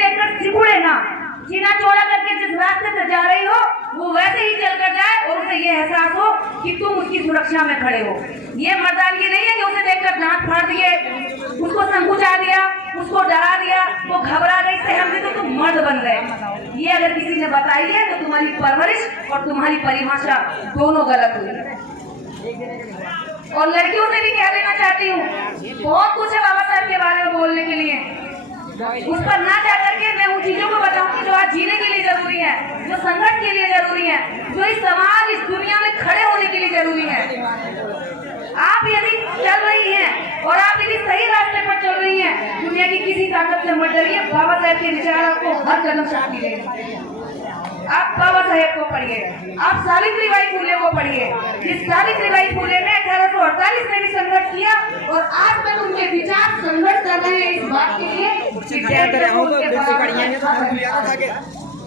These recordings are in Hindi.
देखकर सिकुड़े ना, सीना चौड़ा करके जिस रास्ते से जा रही हो वो वैसे ही चलकर जाए और उसे ये एहसास हो कि तुम उसकी सुरक्षा में खड़े हो। ये मर्दानगी नहीं है कि उसे देखकर दांत फाड़ दिए, उसको संकुचा दिया, उसको डरा दिया, वो घबरा गई, सहम गई तो तुम मर्द बन गए। ये अगर किसी ने बताई है तो तुम्हारी परवरिश और तुम्हारी परिभाषा दोनों गलत हुई। और लड़कियों से भी कह देना चाहती हूँ, बहुत कुछ है बाबा साहब के बारे में बोलने के लिए, उस पर ना जा करके मैं उन चीजों को बताऊंगी जो आज जीने के लिए जरूरी है, जो संघर्ष के लिए जरूरी है, जो इस समाज इस दुनिया में खड़े होने के लिए जरूरी है। आप यदि चल रही हैं और आप यदि सही रास्ते पर चल रही हैं, दुनिया की किसी ताकत से मत डरिए। बाबा साहब के विचार आपको हर कदम शक्ति देंगे। आप बाबा साहेब को पढ़िए, आप सावित्रीबाई फुले को पढ़िए। जिस सावित्रीबाई फुले ने 1848 में भी संघर्ष किया और आज तक उनके विचार संघर्ष कर रहे हैं इस बात के लिए।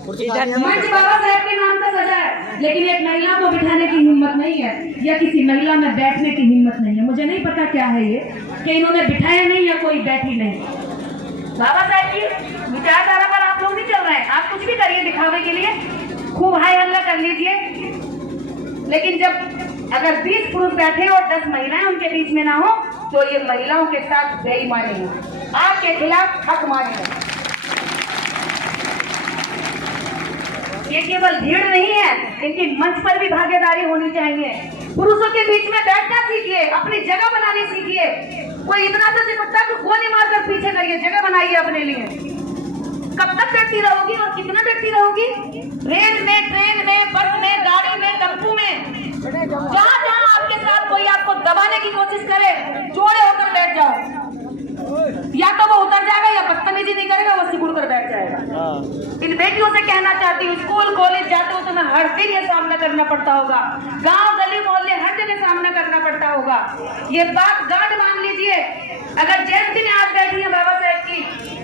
मंच बाबा साहेब के नाम से सजा है, लेकिन एक महिला को बिठाने की हिम्मत नहीं है या किसी महिला में बैठने की हिम्मत नहीं है। मुझे नहीं पता क्या है ये कि इन्होंने बिठाया नहीं या कोई बैठी नहीं। बाबा साहब की विचारधारा पर आप लोग नहीं चल रहे हैं। आप कुछ भी करिए दिखावे के लिए, खूब हाय हल्ला कर लीजिए, लेकिन जब अगर 20 पुरुष बैठे और 10 महिलाएं उनके बीच में ना हो तो ये महिलाओं के साथ बेईमानी है, आपके खिलाफ हक मानी है। ये केवल भीड़ नहीं है, इनकी मंच पर भी भागीदारी होनी चाहिए। पुरुषों के बीच में बैठना सीखिए, अपनी जगह बनानी सीखिए। कोई इतना सा चिपकता तो गोली मारकर पीछे करिए, जगह बनाइए अपने लिए। कब तक डरती रहोगी और कितना डरती रहोगी? रेल में, ट्रेन में, बस में, गाड़ी में, टेम्पू में, जहाँ जहाँ आपके साथ कोई आपको दबाने की कोशिश करे, जोड़े होकर बैठ जाओ। या तो वो उतर जाएगा या बदतमीजी नहीं करेगा, वो सिकुड़ कर बैठ जाएगा। इन बेटियों से कहना चाहती हूँ, स्कूल कॉलेज जाते हो तो मैं हर दिन ये सामना करना पड़ता होगा, गांव गली मोहल्ले हर जगह सामना करना पड़ता होगा। ये बात गांठ मान लीजिए। अगर जयंती में आज बैठी है बाबा साहब की,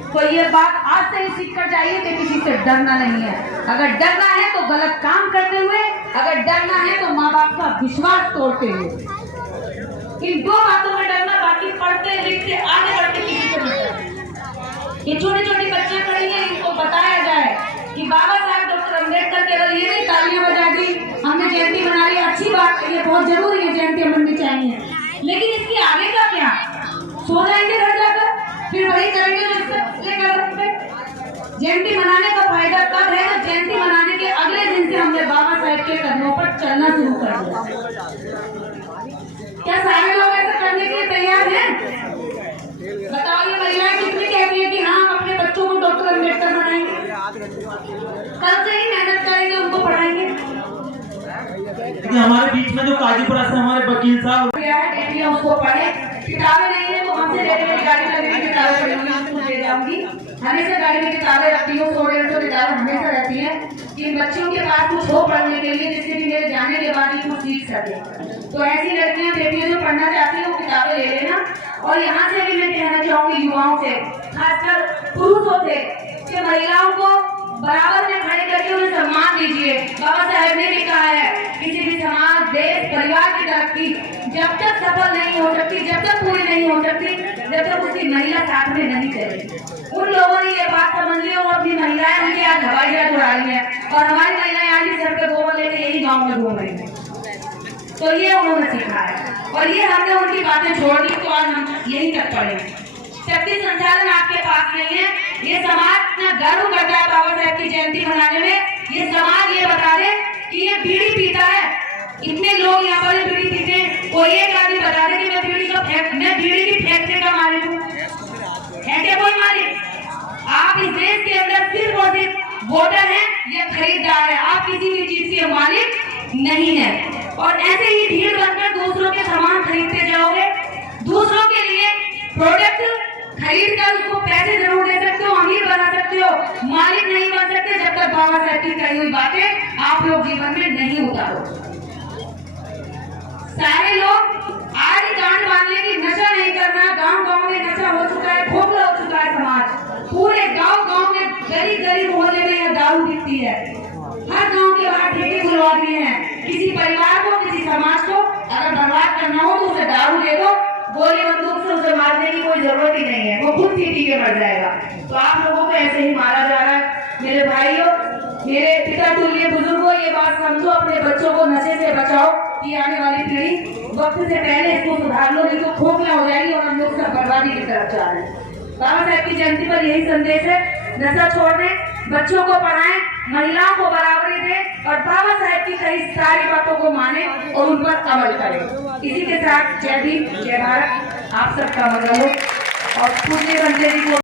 तो ये बात आज से ही सीख कर जाइए कि किसी से डरना नहीं है। अगर डरना है तो गलत काम करते हुए, अगर डरना है तो माँ बाप का विश्वास तोड़ते हुए। इन दो बातों में डरना, बाकी पढ़ते लिखते आगे बढ़ते किसी से नहीं। ये छोटी छोटी बच्चियां खड़ी हैं, इनको बताया जाए कि बाबा साहब डॉक्टर अम्बेडकर केवल ये नहीं तालियां बजा दी, हमने जयंती मना ली, अच्छी बात है, ये बहुत जरूरी है, जयंती मननी चाहिए, लेकिन इसकी आगे का क्या? सो जाएंगे घर जाकर, फिर वही करेंगे जो जयंती मनाने का फायदा तब है जब जयंती मनाने के अगले दिन से हमने बाबा साहब के कदमों पर चलना शुरू कर दिया। क्या सारे लोग ऐसा करने के लिए तैयार हैं? बताओ, ये महिलाएं कितनी कहती है कि हाँ हम अपने बच्चों को डॉक्टर अम्बेडकर बनाएंगे, कल से ही मेहनत करेंगे, उनको पढ़ाएंगे। हमारे बीच में जो काजीपुरा से हमारे वकील साहब उसको पढ़े, किताबें नहीं है तो हमसे रेलवे गाड़ी में किताबें पढ़ूंगी, दे जाऊंगी। हमेशा गाड़ी में किताबें रखती हूँ, 100-150 किताबें हमेशा रहती है कि बच्चियों के पास कुछ हो पढ़ने के लिए, जिससे कि मेरे जाने के बाद ही कुछ सीख सके। तो ऐसी लड़कियां बेटियां जो पढ़ना चाहती हैं वो किताबें ले लेना। और यहाँ से भी मैं कहना चाहूंगी युवाओं से, खासकर पुरुषों से, कि महिलाओं को बराबर में खड़े करके उन्हें सम्मान दीजिए। बाबा साहब ने भी कहा है, किसी भी समाज, देश, परिवार की तरक्की जब तक सफल नहीं हो सकती, जब तक पूरी नहीं हो सकती, जब तक उसकी महिला साथ में नहीं चले। उन लोगों ने ये बात समझ ली और अपनी महिलाएं उनकी आज हवाई जहाज उड़ा रही है और हमारी महिलाएं आज ही सर पे गोबर लेके यही गाँव में घूम रही है। तो ये उन्होंने सीखा है और ये हमने उनकी बातें छोड़ दी तो आज हम यही तक पड़े। शक्ति संचालन आपके पास नहीं है। ये समाज इतना गर्व करता है बाबा साहब की जयंती मनाने में। ये समाज ये बता दे कि ये बीड़ी पीता है, इतने लोग यहाँ पर बीड़ी पीते हैं, कोई एक आदमी बता दे कि मैं बीड़ी की फैक्ट्री का मालिक हूँ, है क्या कोई मालिक? आप इस देश के अंदर सिर्फ और सिर्फ वोटर हैं या खरीदार है, आप किसी भी चीज के मालिक नहीं है। और ऐसे ही भीड़ बनकर दूसरों के सामान खरीदते जाओगे, दूसरों के लिए प्रोडक्ट खरीद कर उसको पैसे जरूर दे सकते हो, अमीर बना सकते हो, मालिक नहीं बन सकते जब तक बाबा साहब की कही हुई बातें आप लोग जीवन में नहीं उतारो। सारे लोग आज गांठ बांध ले कि नशा नहीं करना, गांव गांव में नशा हो चुका है, खोखला हो चुका है समाज। पूरे गांव गांव में गली गली मोहल्ले में यह दारू दिखती है, हर गांव के बाहर ठेके खुलवा दिए हैं। किसी परिवार को, किसी समाज को अगर बर्बाद करना हो तो उसे दारू दे दो, गोली बंदूक से उसे मारने की कोई जरूरत ही नहीं है, वो खुद पी के मर जाएगा। तो आप लोगों को ऐसे ही मारा जा रहा है। मेरे भाइयों, मेरे पिता तुल्य बुजुर्गों, ये बात समझो, अपने बच्चों को नशे से बचाओ कि आने वाली पीढ़ी वक्त से पहले इसको सुधार लो, नहीं तो खोखला हो जाएगी और हम लोग सब बर्बादी की तरफ जा रहे हैं। बाबा साहब की जयंती पर यही संदेश है, नशा छोड़ दें, बच्चों को पढ़ाएं, महिलाओं को बराबरी दें और बाबा साहब की कई सारी बातों को माने और उन पर अमल करें। इसी के साथ जय भीम, जय भारत, आप सबका मंगल हो और पूज्य बंदे जी को